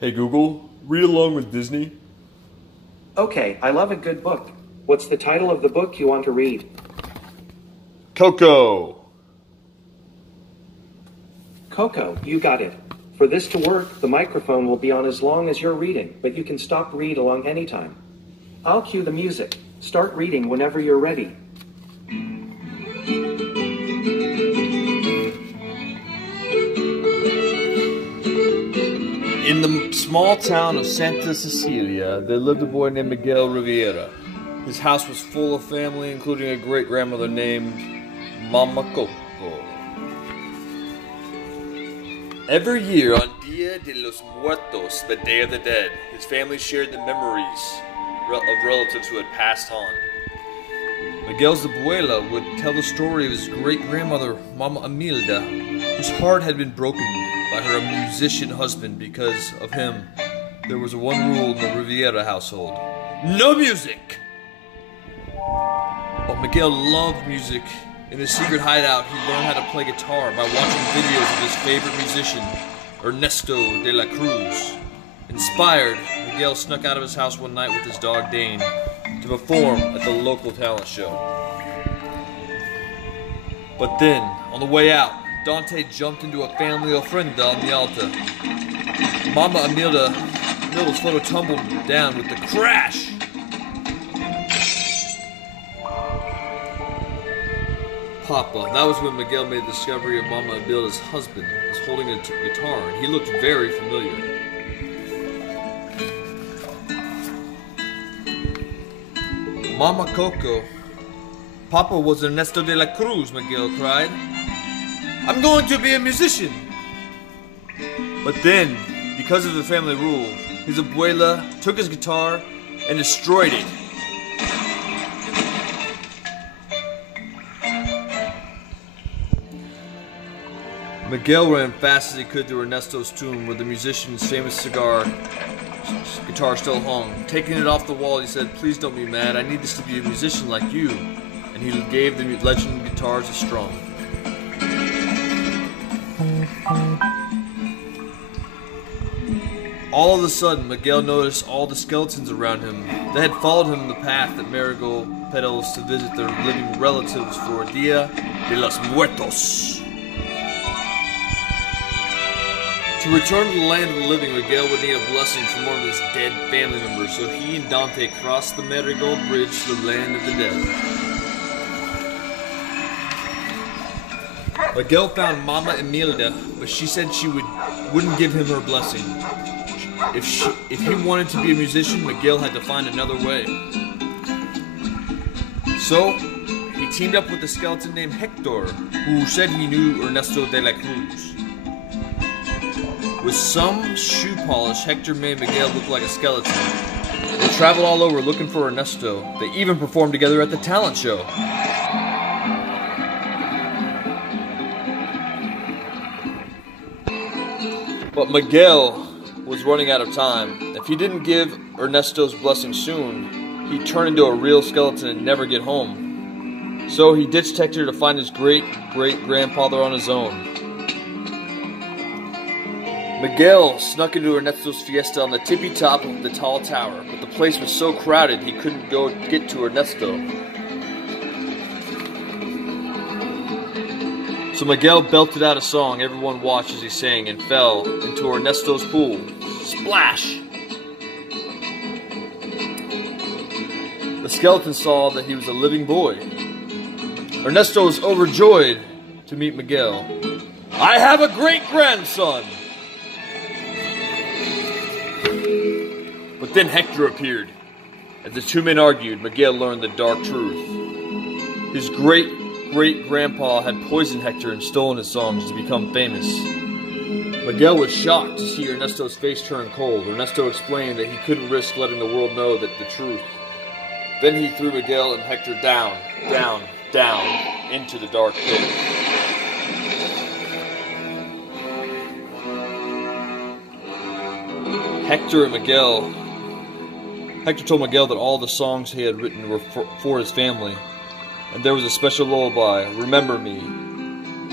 Hey Google, read along with Disney. Okay, I love a good book. What's the title of the book you want to read? Coco. Coco, you got it. For this to work, the microphone will be on as long as you're reading, but you can stop read along anytime. I'll cue the music. Start reading whenever you're ready. In the small town of Santa Cecilia, there lived a boy named Miguel Riviera. His house was full of family, including a great-grandmother named Mama Coco. Every year on Dia de los Muertos, the Day of the Dead, his family shared the memories of relatives who had passed on. Miguel's abuela would tell the story of his great-grandmother, Mama Imelda, whose heart had been broken by her musician husband. Because of him, there was one rule in the Riviera household: no music! But Miguel loved music. In his secret hideout, he learned how to play guitar by watching videos of his favorite musician, Ernesto de la Cruz. Inspired, Miguel snuck out of his house one night with his dog Dane to perform at the local talent show. But then, on the way out, Dante jumped into a family ofrenda on the altar. Mama Imelda's photo tumbled down with a crash. Papa, that was when Miguel made the discovery of Mama Imelda's husband was holding a guitar, and he looked very familiar. Mama Coco. Papa was Ernesto de la Cruz, Miguel cried. I'm going to be a musician! But then, because of the family rule, his abuela took his guitar and destroyed it. Miguel ran fast as he could to Ernesto's tomb, where the musician's famous guitar still hung. Taking it off the wall, he said, "Please don't be mad. I need this to be a musician like you." And he gave the legend guitars a strum. All of a sudden, Miguel noticed all the skeletons around him. They had followed him the path that marigold petals to visit their living relatives for Dia de los Muertos. To return to the land of the living, Miguel would need a blessing from one of his dead family members, so he and Dante crossed the marigold bridge to the land of the dead. Miguel found Mama Imelda, but she said she wouldn't give him her blessing. If he wanted to be a musician, Miguel had to find another way. So, he teamed up with a skeleton named Hector, who said he knew Ernesto de la Cruz. With some shoe polish, Hector made Miguel look like a skeleton. They traveled all over looking for Ernesto. They even performed together at the talent show. But Miguel was running out of time. If he didn't give Ernesto's blessing soon, he'd turn into a real skeleton and never get home. So he ditched Hector to find his great-great-grandfather on his own. Miguel snuck into Ernesto's fiesta on the tippy top of the tall tower, but the place was so crowded he couldn't get to Ernesto. So Miguel belted out a song everyone watched as he sang and fell into Ernesto's pool. Splash! The skeleton saw that he was a living boy. Ernesto was overjoyed to meet Miguel. I have a great-grandson! But then Hector appeared. As the two men argued, Miguel learned the dark truth. His great-great-grandpa had poisoned Hector and stolen his songs to become famous. Miguel was shocked to see Ernesto's face turn cold. Ernesto explained that he couldn't risk letting the world know the truth. Then he threw Miguel and Hector down, down, down, into the dark pit. Hector told Miguel that all the songs he had written were for his family, and there was a special lullaby, Remember Me.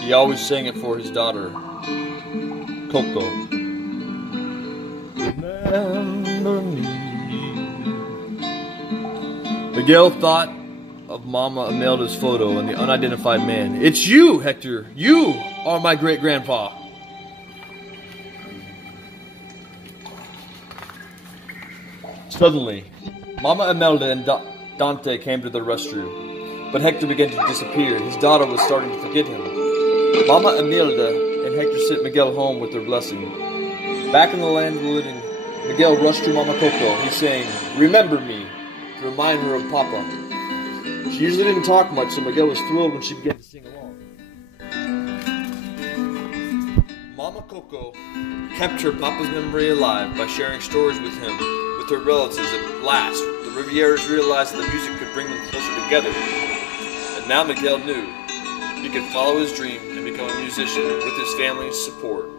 He always sang it for his daughter, Coco. Miguel thought of Mama Imelda's photo and the unidentified man. It's you, Hector. You are my great-grandpa. Suddenly, Mama Imelda and Dante came to the restroom, but Hector began to disappear. His daughter was starting to forget him. Mama Imelda and Hector sent Miguel home with their blessing. Back in the land of the living, Miguel rushed to Mama Coco. He sang, "Remember me," to remind her of Papa. She usually didn't talk much, so Miguel was thrilled when she began to sing along. Mama Coco kept her Papa's memory alive by sharing stories with him, with her relatives. At last, the Rivieras realized that the music could bring them closer together. And now Miguel knew he could follow his dream and become a musician with his family's support.